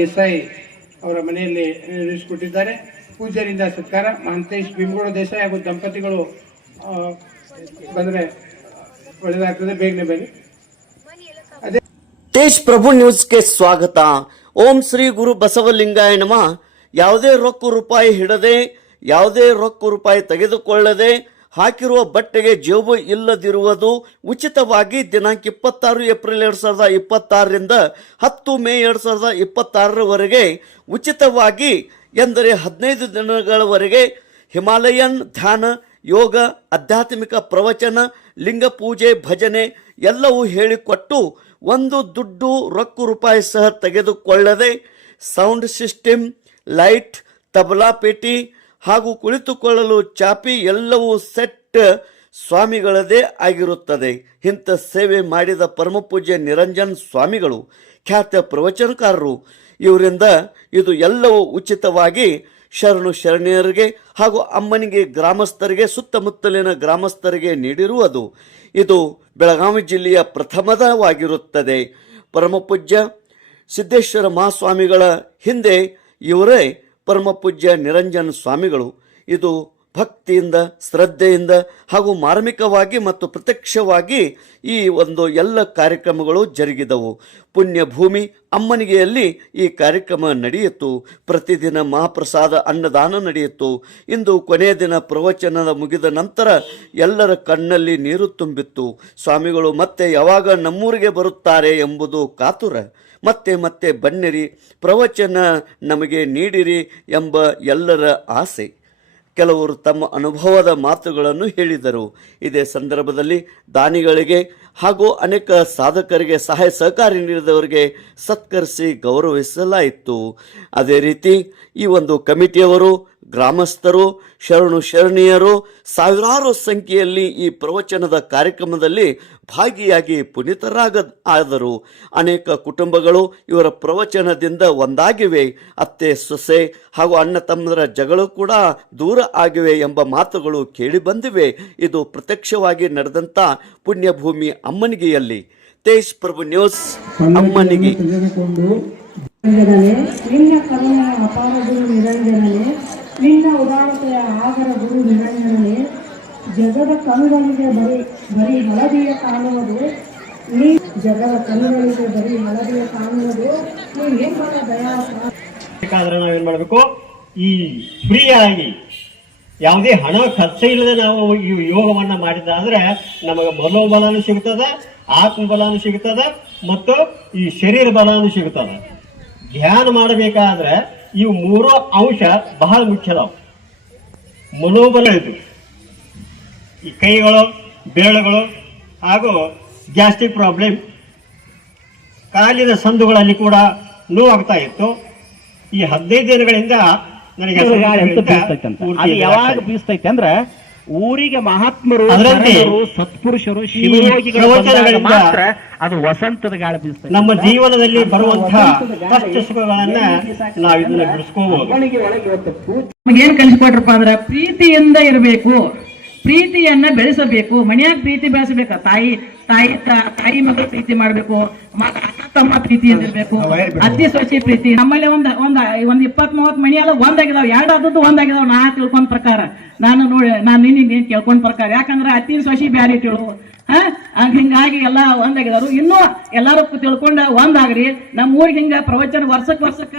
ದೇಸಾಯಿ ಅವರ ಮನೆಯಲ್ಲಿ ನಡೆಸಿಕೊಟ್ಟಿದ್ದಾರೆ. ಪೂಜ್ಯರಿಂದ ಸತ್ಕಾರ. ಮಹಂತೇಶ್ ಭೀಮಗೌಡ ದೇಸಾಯಿ ಹಾಗೂ ದಂಪತಿಗಳು ಬಂದರೆ ಒಳ್ಳೆಯದಾಗ್ತದೆ, ಬೇಗನೆ ಬನ್ನಿ. ತೇಜ್ ಪ್ರಭು ನ್ಯೂಸ್ಗೆ ಸ್ವಾಗತ. ಓಂ ಶ್ರೀ ಗುರು ಬಸವಲಿಂಗಾಯ ನಮಃ. ಯಾವುದೇ ರೊಕ್ಕ ರೂಪಾಯಿ ಹಿಡದೆ, ಯಾವುದೇ ರೊಕ್ಕ ರೂಪಾಯಿ ತೆಗೆದುಕೊಳ್ಳದೆ, ಹಾಕಿರುವ ಬಟ್ಟೆಗೆ ಜೇಬು ಇಲ್ಲದಿರುವುದು ಉಚಿತವಾಗಿ ದಿನಾಂಕ 26 ಏಪ್ರಿಲ್ 2026ರಿಂದ 10 ಮೇ 2026ರವರೆಗೆ ಉಚಿತವಾಗಿ ಎಂದರೆ 15 ದಿನಗಳವರೆಗೆ ಹಿಮಾಲಯನ್ ಧ್ಯಾನ, ಯೋಗ, ಆಧ್ಯಾತ್ಮಿಕ ಪ್ರವಚನ, ಲಿಂಗ ಪೂಜೆ, ಭಜನೆ ಎಲ್ಲವೂ ಹೇಳಿಕೊಟ್ಟು ಒಂದು ದುಡ್ಡು ರೊಕ್ಕ ರೂಪಾಯಿ ಸಹ ತೆಗೆದುಕೊಳ್ಳದೆ ಸೌಂಡ್ ಸಿಸ್ಟಮ್, ಲೈಟ್, ತಬಲಾ ಪೇಟಿ ಹಾಗೂ ಕುಳಿತುಕೊಳ್ಳಲು ಚಾಪಿ ಎಲ್ಲವೂ ಸೆಟ್ ಸ್ವಾಮಿಗಳದೇ ಆಗಿರುತ್ತದೆ. ಇಂಥ ಸೇವೆ ಮಾಡಿದ ಪರಮಪೂಜ್ಯ ನಿರಂಜನ್ ಸ್ವಾಮಿಗಳು ಖ್ಯಾತ ಪ್ರವಚನಕಾರರು. ಇವರಿಂದ ಇದು ಎಲ್ಲವೂ ಉಚಿತವಾಗಿ ಶರಣು ಶರಣೆಯರಿಗೆ ಹಾಗೂ ಅಮ್ಮನಿಗೆ ಗ್ರಾಮಸ್ಥರಿಗೆ, ಸುತ್ತಮುತ್ತಲಿನ ಗ್ರಾಮಸ್ಥರಿಗೆ ನೀಡಿರುವುದು. ಇದು ಬೆಳಗಾವಿ ಜಿಲ್ಲೆಯ ಪ್ರಥಮದವಾಗಿರುತ್ತದೆ. ಪರಮಪೂಜ್ಯ ಸಿದ್ದೇಶ್ವರ ಮಹಾಸ್ವಾಮಿಗಳ ಹಿಂದೆ ಇವರೇ ಪರಮಪೂಜ್ಯ ನಿರಂಜನ್ ಸ್ವಾಮಿಗಳು. ಇದು ಭಕ್ತಿಯಿಂದ, ಶ್ರದ್ಧೆಯಿಂದ ಹಾಗೂ ಮಾರ್ಮಿಕವಾಗಿ ಮತ್ತು ಪ್ರತ್ಯಕ್ಷವಾಗಿ ಈ ಒಂದು ಎಲ್ಲ ಕಾರ್ಯಕ್ರಮಗಳು ಜರುಗಿದವು. ಪುಣ್ಯಭೂಮಿ ಅಮ್ಮನಿಗೆಯಲ್ಲಿ ಈ ಕಾರ್ಯಕ್ರಮ ನಡೆಯಿತು. ಪ್ರತಿದಿನ ಮಹಾಪ್ರಸಾದ ಅನ್ನದಾನ ನಡೆಯಿತು. ಇಂದು ಕೊನೆಯ ದಿನ ಪ್ರವಚನದ ಮುಗಿದ ನಂತರ ಎಲ್ಲರ ಕಣ್ಣಲ್ಲಿ ನೀರು ತುಂಬಿತ್ತು. ಸ್ವಾಮಿಗಳು ಮತ್ತೆ ಯಾವಾಗ ನಮ್ಮೂರಿಗೆ ಬರುತ್ತಾರೆ ಎಂಬುದು ಕಾತುರ. ಮತ್ತೆ ಮತ್ತೆ ಬನ್ನಿರಿ, ಪ್ರವಚನ ನಮಗೆ ನೀಡಿರಿ ಎಂಬ ಎಲ್ಲರ ಆಸೆ. ಕೆಲವರು ತಮ್ಮ ಅನುಭವದ ಮಾತುಗಳನ್ನು ಹೇಳಿದರು. ಇದೇ ಸಂದರ್ಭದಲ್ಲಿ ದಾನಿಗಳಿಗೆ ಹಾಗೂ ಅನೇಕ ಸಾಧಕರಿಗೆ ಸಹಾಯ ಸಹಕಾರ ನೀಡಿದವರಿಗೆ ಸತ್ಕರಿಸಿ ಗೌರವಿಸಲಾಯಿತು. ಅದೇ ರೀತಿ ಈ ಒಂದು ಕಮಿಟಿಯವರು, ಗ್ರಾಮಸ್ಥರು, ಶರಣು ಶರಣೀಯರು ಸಾವಿರಾರು ಸಂಖ್ಯೆಯಲ್ಲಿ ಈ ಪ್ರವಚನದ ಕಾರ್ಯಕ್ರಮದಲ್ಲಿ ಭಾಗಿಯಾಗಿ ಪುನೀತರಾದರು. ಅನೇಕ ಕುಟುಂಬಗಳು ಇವರ ಪ್ರವಚನದಿಂದ ಒಂದಾಗಿವೆ. ಅತ್ತೆ ಸೊಸೆ ಹಾಗೂ ಅಣ್ಣ ತಮ್ಮರ ಜಗಳು ಕೂಡ ದೂರ ಆಗಿವೆ ಎಂಬ ಮಾತುಗಳು ಕೇಳಿ ಬಂದಿವೆ. ಇದು ಪ್ರತ್ಯಕ್ಷವಾಗಿ ನಡೆದಂಥ ಪುಣ್ಯಭೂಮಿ ಅಮ್ಮನಿಗೆಯಲ್ಲಿ. ತೇಜ್ ಪ್ರಭು ನ್ಯೂಸ್, ಅಮ್ಮನಿಗೆ. ನಿನ್ನ ಕರುಣೆಯ ಅಪಾರ ಗುರು ನಿರಂಜನನೇ, ನಿನ್ನ ಉದಾರತೆಯ ಆಗರ ಗುರು ನಿರಂಜನನೇ, ಜಗದ ಕಣ್ಣುಗಳಿಗೆ ಬರೀ ಹಳದಿಯ ಕಾಣುವುದು ನೀ, ಜಗದ ಕಣ್ಣುಗಳಿಗೆ ಬರೀ ಹಳದಿಯ ಕಾಣುವುದು ನೀನ್ ಬಹಳ ದಯಾ. ಬೇಕಾದ್ರೆ ನಾವೇನ್ ಮಾಡ್ಬೇಕು, ಈ ಫ್ರೀ ಆಗಿ ಯಾವುದೇ ಹಣ ಖರ್ಚು ಇಲ್ಲದೆ ನಾವು ಈ ಯೋಗವನ್ನ ಮಾಡಿದ್ದಾದ್ರೆ ನಮಗೆ ಮನೋಬಲನೂ ಸಿಗ್ತದ, ಆತ್ಮಬಲನೂ ಸಿಗ್ತದ ಮತ್ತು ಈ ಶರೀರ ಬಲನೂ ಸಿಗ್ತದ. ಧ್ಯಾನ ಮಾಡಬೇಕಾದ್ರೆ ಇವು 3 ಅಂಶ ಬಹಳ ಮುಖ್ಯದವು. ಮನೋಬಲ ಇದು, ಈ ಕೈಗಳು, ಬೆರಳುಗಳು ಹಾಗೂ ಗ್ಯಾಸ್ಟ್ರಿಕ್ ಪ್ರಾಬ್ಲಮ್, ಕಾಲಿನ ಸಂದುಗಳಲ್ಲಿ ಕೂಡ ನೋವಾಗ್ತಾ ಇತ್ತು. ಈ 15 ದಿನಗಳಿಂದ ನನಗೆ ಯಾವಾಗ ಬೀಸ್ತೈತೆ ಅಂದ್ರೆ ಊರಿಗೆ ಮಹಾತ್ಮರು, ಸತ್ಪುರುಷರು, ಶಿವಯೋಗಿಗಳು ಮಾತ್ರ ಅದು ವಸಂತದ ಗಾಳಿ ಬೀಸ್ತೈತೆ. ನಮ್ಮ ಜೀವನದಲ್ಲಿ ಬರುವಂತಹ ಕಷ್ಟ ಸುಖಗಳನ್ನ ನಾವು ಇದನ್ನ ಬಿಡಿಸ್ಕೋಬಹುದು. ನಮಗೇನ್ ಕಲಿಸ್ಕೊಟ್ರಪ್ಪ ಅಂದ್ರ ಪ್ರೀತಿಯಿಂದ ಇರಬೇಕು, ಪ್ರೀತಿಯನ್ನ ಬೆಳೆಸಬೇಕು. ಮನೆಯಾಗ ಪ್ರೀತಿ ಬೆಳೆಸಬೇಕು. ತಾಯಿ ಮಗಳು ಪ್ರೀತಿ ಮಾಡ್ಬೇಕು, ಅಣ್ಣ ತಮ್ಮ ಪ್ರೀತಿಯಿಂದ ಇರ್ಬೇಕು, ಅತ್ತಿ ಸೊಸಿ ಪ್ರೀತಿ. ನಮ್ಮಲ್ಲಿ ಒಂದ್ 20-30 ಮನಿ ಎಲ್ಲ ಒಂದಾಗಿದಾವ, 2 ಆದದ್ದು ಒಂದಾಗಿದಾವ. ನಾ ತಿಳ್ಕೊಂಡ್ ಪ್ರಕಾರ, ನಾನು ನಿನ್ನ ಕೇಳ್ಕೊಂಡ್ ಪ್ರಕಾರ. ಯಾಕಂದ್ರೆ ಅತ್ತಿ ಸೊಸಿ ಬ್ಯಾರೆ ಇಟ್ಟಿಳು, ಹಿಂಗಾಗಿ ಎಲ್ಲ ಒಂದಾಗಿದಾರು. ಇನ್ನೂ ಎಲ್ಲಾರು ತಿಳ್ಕೊಂಡ ಒಂದಾಗ್ರಿ. ನಮ್ಮ ಊರಿಗೆ ಹಿಂಗ ಪ್ರವಚನ ವರ್ಷಕ್ಕ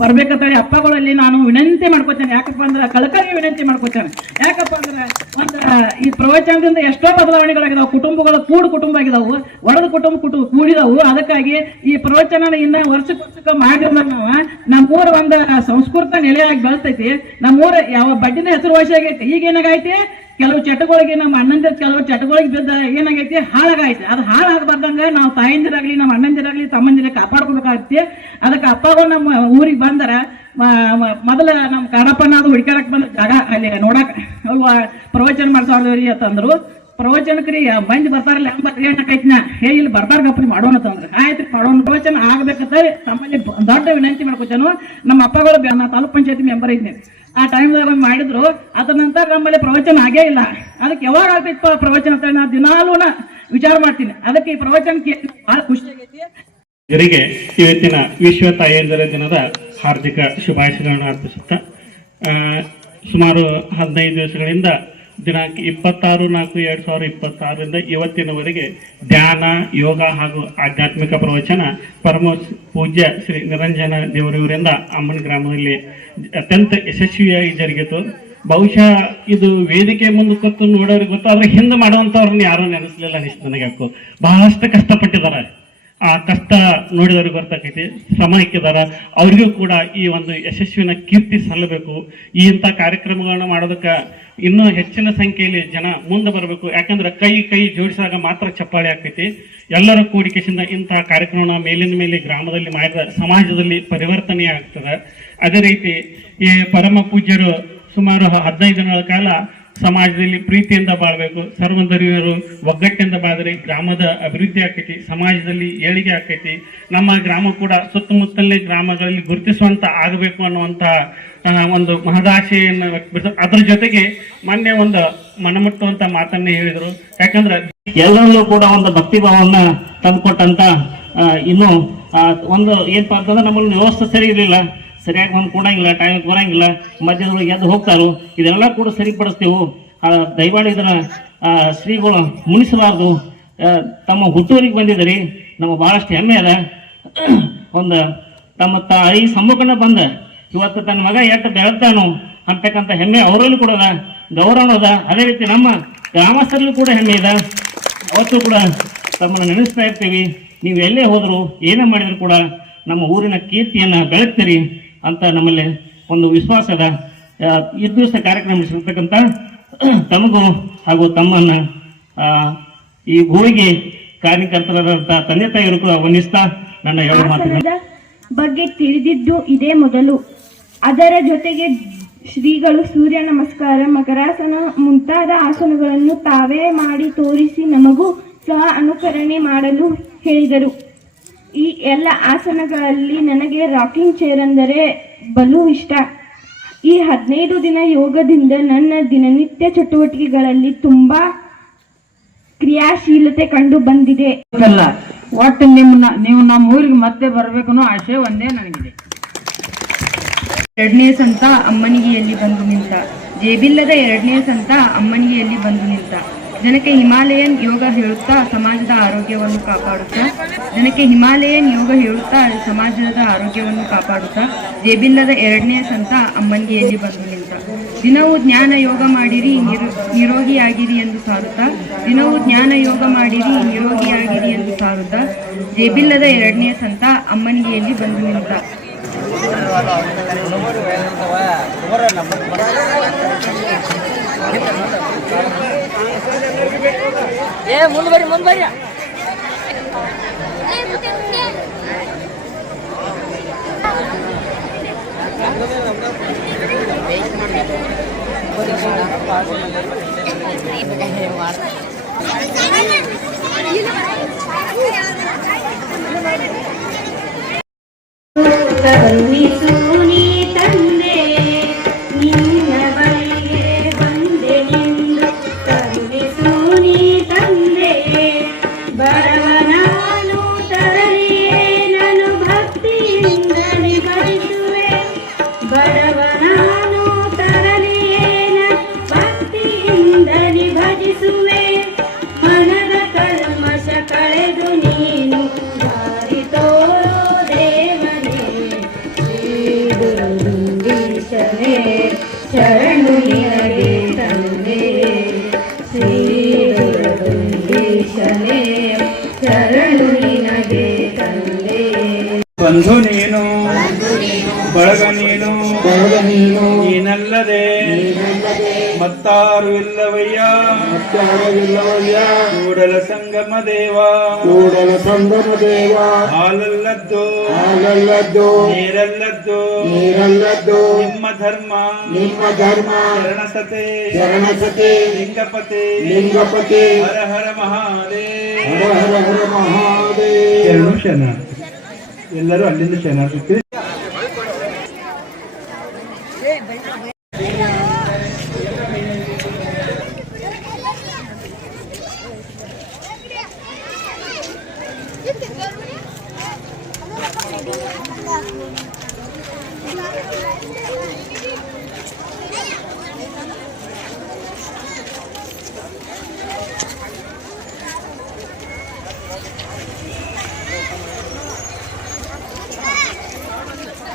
ಬರ್ಬೇಕಂತೇಳಿ ಅಪ್ಪಗಳಲ್ಲಿ ನಾನು ವಿನಂತಿ ಮಾಡ್ಕೊತೇನೆ. ಯಾಕಪ್ಪ ಅಂದ್ರೆ ಕಳಕಳಿ ವಿನಂತಿ ಮಾಡ್ಕೊತೇನೆ. ಯಾಕಪ್ಪ ಅಂದ್ರೆ ಈ ಪ್ರವಚನದಿಂದ ಎಷ್ಟೋ ಬದಲಾವಣೆಗಳಾಗಿದಾವ. ಕುಟುಂಬಗಳು ಕುಟುಂಬ ಆಗಿದಾವು, ಒಡೆದ ಕುಟುಂಬ ಕೂಡಿದಾವು. ಅದಕ್ಕಾಗಿ ಈ ಪ್ರವಚನ ಇನ್ನ ವರ್ಷಕ್ಕೆ ಮಾಡಿದ್ರೆ ನಮ್ಮೂರ ಒಂದು ಸಂಸ್ಕೃತ ನೆಲೆಯಾಗಿ ಬೆಳೆಸ್ತೈತಿ. ನಮ್ಮೂರ ಯಾವ ಬಡ್ಡಿನ ಹೆಸರುವಾಸಿ ಆಗೈತಿ. ಈಗ ಏನಾಗೈತಿ, ಕೆಲವು ಚಟಗಳಿಗೆ, ನಮ್ಮ ಅಣ್ಣಂದಿರ ಕೆಲವು ಚಟಗಳಿಗೆ ಬಿದ್ದ ಏನಾಗೈತಿ, ಹಾಳಾಗೈತಿ. ಅದು ಹಾಳಾಗಬಾರ್ದಂಗ ನಾವು ತಾಯಂದಿರಾಗ್ಲಿ, ನಮ್ಮ ಅಣ್ಣಂದಿರಾಗ್ಲಿ, ತಮ್ಮಂದಿರ ಕಾಪಾಡ್ಕೊಬೇಕಾಗತ್ತೆ. ಅದಕ್ಕೆ ಅಪ್ಪಗಳು ನಮ್ಮ ಊರಿಗೆ ಬಂದರ ಮೊದಲ ನಮ್ಮ ಕಾಡಪ್ಪನ ಅದು ಹುಡುಕಾಡಕ್ ಬಂದ ಜಾಗ ಅಲ್ಲಿ ನೋಡಕ್ ಪ್ರವಚನ ಮಾಡ್ಸೋದ್ರಿ ಅಂತಂದ್ರು. ಪ್ರವಚನಕ್ರಿ ಮಂದಿ ಬರ್ತಾರಲ್ಲ, ಏನಕೈತಿನ ಇಲ್ಲಿ ಬರ್ತಾರಪ್ಪ ಮಾಡೋಣ ಅಂತಂದ್ರೆ ಆಯ್ತು ಮಾಡೋಣ. ಪ್ರವಚನ ಆಗ್ಬೇಕಂತ ತಮ್ಮಲ್ಲಿ ದೊಡ್ಡ ವಿನಂತಿ ಮಾಡ್ಕೊತೇನು. ನಮ್ಮ ಅಪ್ಪಗಳು ನಾ ತಾಲೂಕ್ ಪಂಚಾಯತಿ ಮೆಂಬರ್ ಇದ್ದೀನಿ. ಆ ಟೈಮ್ದಾಗ ಮಾಡಿದ್ರು. ಅದ ನಂತರ ನಮ್ಮಲ್ಲಿ ಪ್ರವಚನ ಆಗೇ ಇಲ್ಲ. ಅದಕ್ಕೆ ಯಾವಾಗ ಆಗ್ತೈತಿ ಪ್ರವಚನ ಅಂತ ನಾ ದಿನಾಲೂ ವಿಚಾರ ಮಾಡ್ತೀನಿ. ಅದಕ್ಕೆ ಈ ಪ್ರವಚನಕ್ಕೆ ಬಹಳ ಖುಷಿ ಆಗೈತಿ. ಇವರಿಗೆ ಇವತ್ತಿನ ವಿಶ್ವ ತಾಯಂದಿರ ದಿನದ ಹಾರ್ದಿಕ ಶುಭಾಶಯಗಳನ್ನು ಅರ್ಪಿಸುತ್ತಾ ಸುಮಾರು 15 ದಿವಸಗಳಿಂದ ದಿನಾಂಕ 26/4/2026ರಿಂದ ಇವತ್ತಿನವರೆಗೆ ಧ್ಯಾನ, ಯೋಗ ಹಾಗೂ ಆಧ್ಯಾತ್ಮಿಕ ಪ್ರವಚನ ಪರಮ ಪೂಜ್ಯ ಶ್ರೀ ನಿರಂಜನ ದೇವರಿವರಿಂದ ಅಮ್ಮನ ಗ್ರಾಮದಲ್ಲಿ ಅತ್ಯಂತ ಯಶಸ್ವಿಯಾಗಿ ಜರುಗಿತು. ಬಹುಶಃ ಇದು ವೇದಿಕೆ ಮುಂದೆ ಕೂತು ನೋಡೋರಿಗೆ ಗೊತ್ತು, ಆದ್ರೆ ಹಿಂದೆ ಮಾಡುವಂಥವ್ರನ್ನ ಯಾರೂ ನೆನೆಸಲಿಲ್ಲ ಅನಿಸ್ತು ನನಗೆ. ಯಾಕೋ ಬಹಳಷ್ಟು ಕಷ್ಟಪಟ್ಟಿದ್ದಾರೆ. ಆ ಕಷ್ಟ ನೋಡಿದವ್ರಿಗೆ ಗೊತ್ತಾಕೈತಿ, ಶ್ರಮ ಹಾಕಿದಾರ. ಅವ್ರಿಗೂ ಕೂಡ ಈ ಒಂದು ಯಶಸ್ವಿನ ಕೀರ್ತಿ ಸಲ್ಲಬೇಕು. ಈ ಇಂಥ ಕಾರ್ಯಕ್ರಮಗಳನ್ನ ಮಾಡೋದಕ್ಕೆ ಇನ್ನೂ ಹೆಚ್ಚಿನ ಸಂಖ್ಯೆಯಲ್ಲಿ ಜನ ಮುಂದೆ ಬರಬೇಕು. ಯಾಕಂದ್ರೆ ಕೈ ಜೋಡಿಸಿದಾಗ ಮಾತ್ರ ಚಪ್ಪಾಳೆ ಆಕೈತಿ. ಎಲ್ಲರ ಕೂಡಿಕೆಯಿಂದ ಇಂತಹ ಕಾರ್ಯಕ್ರಮ ಮೇಲಿನ ಮೇಲೆ ಗ್ರಾಮದಲ್ಲಿ ಮಾಡಿದ ಸಮಾಜದಲ್ಲಿ ಪರಿವರ್ತನೆ ಆಗ್ತದೆ. ಅದೇ ರೀತಿ ಈ ಪರಮ ಪೂಜ್ಯರು ಸುಮಾರು 15 ದಿನಗಳ ಕಾಲ ಸಮಾಜದಲ್ಲಿ ಪ್ರೀತಿಯಿಂದ ಬಾಳ್ಬೇಕು, ಸರ್ವಧರ್ಮೀಯರು ಒಗ್ಗಟ್ಟಿಂದ ಬಾಳಿದ್ರೆ ಗ್ರಾಮದ ಅಭಿವೃದ್ಧಿ ಆಕೈತಿ, ಸಮಾಜದಲ್ಲಿ ಏಳಿಗೆ ಆಕೈತಿ. ನಮ್ಮ ಗ್ರಾಮ ಕೂಡ ಸುತ್ತಮುತ್ತಲಿನ ಗ್ರಾಮಗಳಲ್ಲಿ ಗುರುತಿಸುವಂತ ಆಗಬೇಕು ಅನ್ನುವಂತ ಒಂದು ಮಹದಾಶೆಯನ್ನು ವ್ಯಕ್ತಪಡಿಸ. ಅದ್ರ ಜೊತೆಗೆ ಮೊನ್ನೆ ಒಂದು ಮನಮುಟ್ಟುವಂತ ಮಾತನ್ನ ಹೇಳಿದ್ರು. ಯಾಕಂದ್ರೆ ಎಲ್ಲರಲ್ಲೂ ಕೂಡ ಒಂದು ಭಕ್ತಿ ಭಾವವನ್ನ ತಂದುಕೊಟ್ಟಂತ ಇನ್ನು ಒಂದು ಏನಪ್ಪಾ ಅಂತಂದ್ರೆ ನಮ್ಮಲ್ಲಿ ವ್ಯವಸ್ಥೆ ಸರಿ ಇರಲಿಲ್ಲ, ಸರಿಯಾಗಿ ಒಂದು ಕೊಡಂಗಿಲ್ಲ, ಟೈಮಿಗೆ ಬರಂಗಿಲ್ಲ, ಮಧ್ಯದೊಳಗೆ ಎದ್ದು ಹೋಗ್ತಾರು. ಇದೆಲ್ಲ ಕೂಡ ಸರಿಪಡಿಸ್ತೇವೆ. ದಯಮಾಡಿ ಇದನ್ನ ಶ್ರೀಗಳು ಮುನಿಸಬಾರ್ದು. ತಮ್ಮ ಹುಟ್ಟೂರಿಗೆ ಬಂದಿದ್ದೀರಿ, ನಮಗೆ ಬಹಳಷ್ಟು ಹೆಮ್ಮೆ ಅದ. ಒಂದು ತಮ್ಮ ತಾಯಿ ಸಮ್ಮುಖನ ಬಂದ ಇವತ್ತು ತನ್ನ ಮಗ ಎಷ್ಟು ಬೆಳೆತಾನೋ ಅಂತಕ್ಕಂಥ ಹೆಮ್ಮೆ ಅವರಲ್ಲಿ ಕೂಡ ಅದ, ಗೌರವ ಅದ. ಅದೇ ರೀತಿ ನಮ್ಮ ಗ್ರಾಮಸ್ಥರಲ್ಲೂ ಕೂಡ ಹೆಮ್ಮೆ ಇದೆ. ಅವತ್ತು ಕೂಡ ತಮ್ಮನ್ನು ನೆನೆಸ್ತಾ ಇರ್ತೀವಿ. ನೀವು ಎಲ್ಲೇ ಹೋದ್ರು ಏನೇ ಮಾಡಿದ್ರು ಕೂಡ ನಮ್ಮ ಊರಿನ ಕೀರ್ತಿಯನ್ನು ಬೆಳಗ್ತೀರಿ ಅಂತ ನಮ್ಮಲ್ಲಿ ಒಂದು ವಿಶ್ವಾಸ ಅದ. ಈ ದಿವಸ ಕಾರ್ಯಕ್ರಮ ನಡೆಸಿರ್ತಕ್ಕಂಥ ತಮಗೂ ಹಾಗೂ ತಮ್ಮನ್ನ ಈ ಭೂಮಿಗೆ ಕಾರ್ಯಕರ್ತರಾದಂಥ ತಂದೆ ತಾಯಿಯರು ಕೂಡ ವಂದಿಸ್ತಾ ನನ್ನ ಎರಡು ಮಾತುಗಳ ಬಗ್ಗೆ ತಿಳಿದಿದ್ದು ಇದೇ ಮೊದಲು. ಅದರ ಜೊತೆಗೆ ಶ್ರೀಗಳು ಸೂರ್ಯ ನಮಸ್ಕಾರ, ಮಕರಾಸನ ಮುಂತಾದ ಆಸನಗಳನ್ನು ತಾವೇ ಮಾಡಿ ತೋರಿಸಿ ನಮಗೂ ಸಹ ಅನುಕರಣೆ ಮಾಡಲು ಹೇಳಿದರು. ಈ ಎಲ್ಲ ಆಸನಗಳಲ್ಲಿ ನನಗೆ ರಾಕಿಂಗ್ ಚೇರ್ ಅಂದರೆ ಬಲು ಇಷ್ಟ. ಈ 15 ದಿನ ಯೋಗದಿಂದ ನನ್ನ ದಿನನಿತ್ಯ ಚಟುವಟಿಕೆಗಳಲ್ಲಿ ತುಂಬಾ ಕ್ರಿಯಾಶೀಲತೆ ಕಂಡು ಬಂದಿದೆ. ಒಟ್ಟು ನೀವು ನಮ್ಮ ಊರಿಗೆ ಮತ್ತೆ ಬರ್ಬೇಕು ಅನ್ನೋ ಆಶೆ ಒಂದೇ ನನಗಿದೆ. 2ನೇ ಸಂತ ಅಮ್ಮನಿಗೆಯಲ್ಲಿ ಬಂದು ನಿಂತ, ಜೇಬಿಲ್ಲದ 2ನೇ ಸಂತ ಅಮ್ಮನಿಗೆಯಲ್ಲಿ ಬಂದು ನಿಂತ. ಜನಕ್ಕೆ ಹಿಮಾಲಯನ್ ಯೋಗ ಹೇಳುತ್ತಾ ಸಮಾಜದ ಆರೋಗ್ಯವನ್ನು ಕಾಪಾಡುತ್ತಾ, ಜನಕ್ಕೆ ಹಿಮಾಲಯನ್ ಯೋಗ ಹೇಳುತ್ತಾ ಸಮಾಜದ ಆರೋಗ್ಯವನ್ನು ಕಾಪಾಡುತ್ತಾ, ಜೇಬಿಲ್ಲದ 2ನೇ ಸಂತ ಅಮ್ಮನಿಗೆಯಲ್ಲಿ ಬಂದು ನಿಂತ. ದಿನವೂ ಜ್ಞಾನ ಯೋಗ ಮಾಡಿರಿ ನಿರೋಗಿಯಾಗಿರಿ ಎಂದು ಸಾರುತ್ತಾ, ದಿನವೂ ಜ್ಞಾನ ಯೋಗ ಮಾಡಿರಿ ನಿರೋಗಿಯಾಗಿರಿ ಎಂದು ಸಾರುತ್ತಾ, ಜೇಬಿಲ್ಲದ 2ನೇ ಸಂತ ಅಮ್ಮನಿಗೆಯಲ್ಲಿ ಬಂದು ನಿಂತ. ಮುಂದ್ಬರಿ ತಂದೆ ನಿನ್ನ ಬಳಿಗೆ ಬಂದೆ ನಿಂದು ಕರುಣಿಸೂನಿ ತಂದೆ, ಬಡವನಾನು ತರಲಿಯೇ ನಾನು ಭಕ್ತಿಯಿಂದ ನಿಭಜಿಸುವೆ, ಬಡವನಾನು ತರಲಿಯೇ ಭಕ್ತಿಯಿಂದ ನಿಭಜಿಸುವೆ. ಮನದ ಕಲ್ಮಶ ಕಳೆದು ನೀನು ದಾರಿ ತೋರೋ ದೇವನೇ, ಶ್ರೀ ಗುರುಂದೀಶನೇ ಶರಣು ನಿನಗೆ ತಂದೆ, ಶ್ರೀ ಗುರುಂದೀಶನೇ ಶರಣು ನಿನಗೆ ತಂದೆ. ಬಂಧು ನೀನು ಬಳಗ ನೀನು ನೀನಲ್ಲದೆ ಮತ್ತಾರು ಇಲ್ಲವಯ್ಯ, ಕೂಡಲ ಸಂಗಮ ದೇವ ಹಾಲಲ್ಲದ್ದು ನೀರಲ್ಲದ್ದು ನಿಮ್ಮ ಧರ್ಮ ಶರಣಸತೆ ಲಿಂಗಪತೆ ಹರ ಹರ ಮಹಾದೇವ. ಶರಣ ಎಲ್ಲರೂ ಅಲ್ಲಿಂದ ಶರಣಾರ್ಥಿ.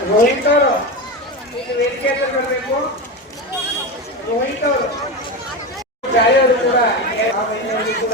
ರೋಹಿತ್ ಅವರು ವೇದಿಕೆ ಹತ್ರ ಬರಬೇಕು. ರೋಹಿತ್ ಅವರು ಬೇರೆಯವರು ಕೂಡ ಆ ಮಹಿಳೆಯರಿಗೆ ಕೂಡ